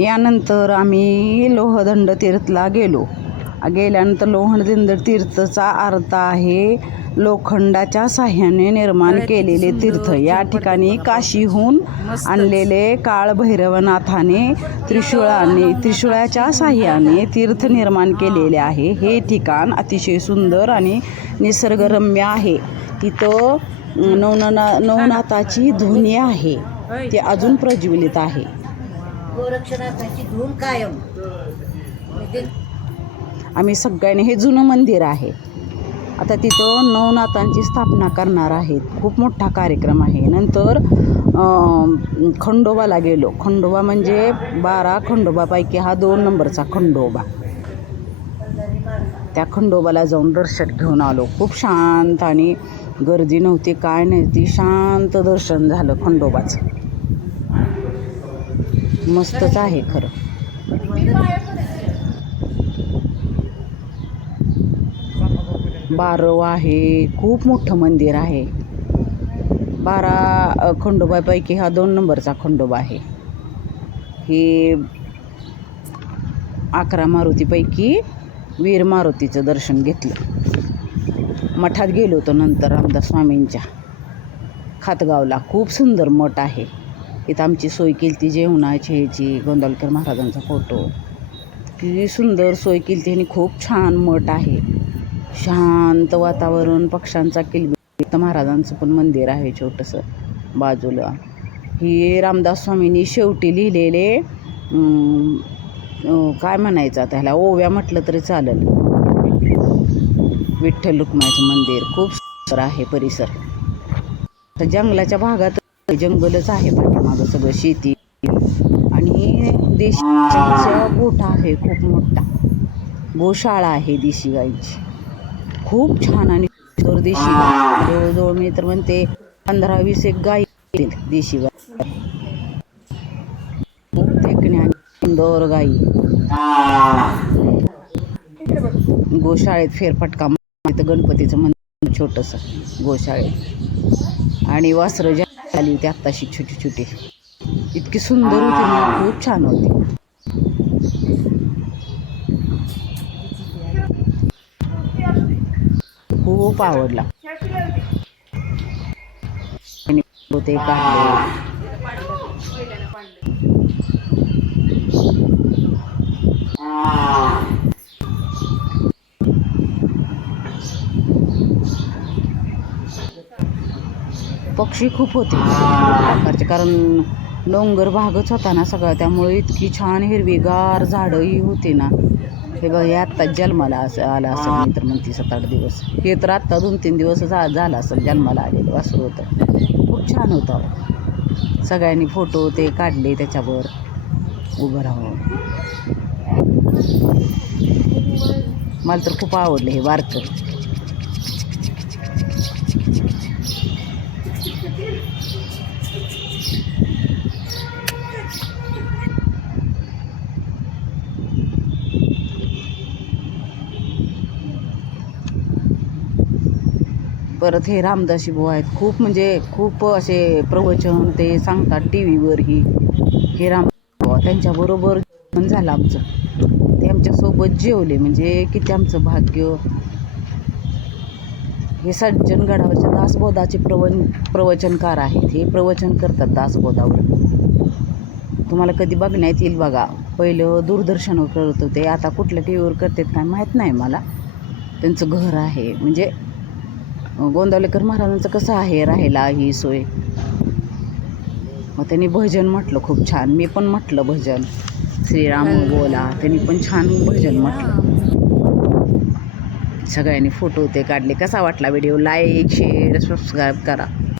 यानंतर आम्ही लोहदंड तीर्थला गेलो. गेल्यानंतर लोहदंड तीर्थचा अर्थ आहे. लोखंडाच्या साह्याने निर्माण केलेले तीर्थ. या ठिकाणी काशीहून आणलेले काळभैरवनाथाने त्रिशूळाने त्रिशूळाच्या साह्याने तीर्थ निर्माण केलेले आहे. हे ठिकाण अतिशय सुंदर आणि निसर्गरम्य आहे. तिथं नवना नवनाथाची धुनी आहे. ती अजून प्रज्वलित आहे. गोरक्षनाथाची धून कायम. आम्ही सगळ्यांनी हे जुनं मंदिर आहे. आता तिथं नवनाथांची स्थापना करणार आहेत. खूप मोठा कार्यक्रम आहे. नंतर खंडोबाला गेलो. खंडोबा म्हणजे बारा खंडोबापैकी हा दोन नंबरचा खंडोबा. त्या खंडोबाला जाऊन दर्शन घेऊन आलो. खूप शांत आणि गर्दी नव्हती. काय नव्हती शांत दर्शन झालं खंडोबाचं. मस्तच आहे खरं. बारव आहे. खूप मोठं मंदिर आहे. बारा खंडोबापैकी हा दोन नंबरचा खंडोबा आहे. हे अकरा मारुतीपैकी वीर मारुतीचं दर्शन घेतलं. मठात गेलो होतो नंतर रामदास स्वामींच्या. खातगावला खूप सुंदर मठ आहे. इथं आमची सोय केली ती जेवणाची ह्याची गोंदवलकर महाराजांचा फोटो. किती सुंदर सोय केली ती आणि खूप छान मठ आहे. शांत वातावरण पक्ष्यांचा किलबित महाराजांचं पण मंदिर आहे छोटंसं बाजूला. हे रामदास स्वामींनी शेवटी लिहिलेले काय म्हणायचं त्याला ओव्या म्हटलं तरी चालेल. विठ्ठल रुक्माचं मंदिर खूप सुंदर आहे परिसर. तर जंगलाच्या भागात जंगलच आहे पाठीमागं सगळं शेती. आणि देशी गोठा आहे खूप मोठा. गोशाळा आहे देशी गाईची. खूप छान आणि सुंदर देशी गाय. जवळजवळ मी तर म्हणते पंधरा वीस एक गाई देशी गाय. खूप आणि सुंदर गाई गोशाळेत फेरफटका गणपतीचं मंदिर छोटंसं गोशाळेत. आणि वासरं ज्या आली होती आत्ताशी छोटी छोटी. इतकी सुंदर होती ना खूप छान होती. खूप आवडला. आणि का काढले पक्षी खूप होते. प्रकारचे. कारण डोंगर भागच होता ना सगळा. त्यामुळे इतकी छान हिरवीगार झाडंही होती ना. हे बघ हे आत्ताच जन्माला असं आलं असं मी तर म्हणते सात आठ दिवस. हे तर आत्ता दोन तीन दिवस झा झालं असं जन्माला आलेलं असं होतं. खूप छान होतं. सगळ्यांनी फोटो ते काढले त्याच्यावर. उभं राहून. मला तर खूप आवडलं हे वारकं परत हे रामदासी बुवा आहेत. खूप म्हणजे खूप असे प्रवचन ते सांगतात टी व्हीवरही हे राम बुवा त्यांच्याबरोबर जेवण झालं आमचं. ते आमच्यासोबत जेवले म्हणजे किती आमचं भाग्य. हे सज्जनगडावरचे दासबोधाचे प्रवन प्रवचनकार आहेत. हे प्रवचन करतात दासबोधावर. तुम्हाला कधी बघण्यात येईल बघा. पहिलं दूरदर्शनवर करत होते. आता कुठल्या टी व्हीवर करतात काय माहीत नाही मला. त्यांचं घर आहे. म्हणजे गोंदावलेकर महाराजांचं कसं आहे राहायला ही सोय? मग त्यांनी भजन म्हटलं खूप छान. मी पण म्हटलं भजन. श्रीराम बोला. त्यांनी पण छान भजन म्हटलं. सगळ्यांनी फोटो ते काढले. कसा वाटला व्हिडिओ? लाईक शेअर सबस्क्राईब करा.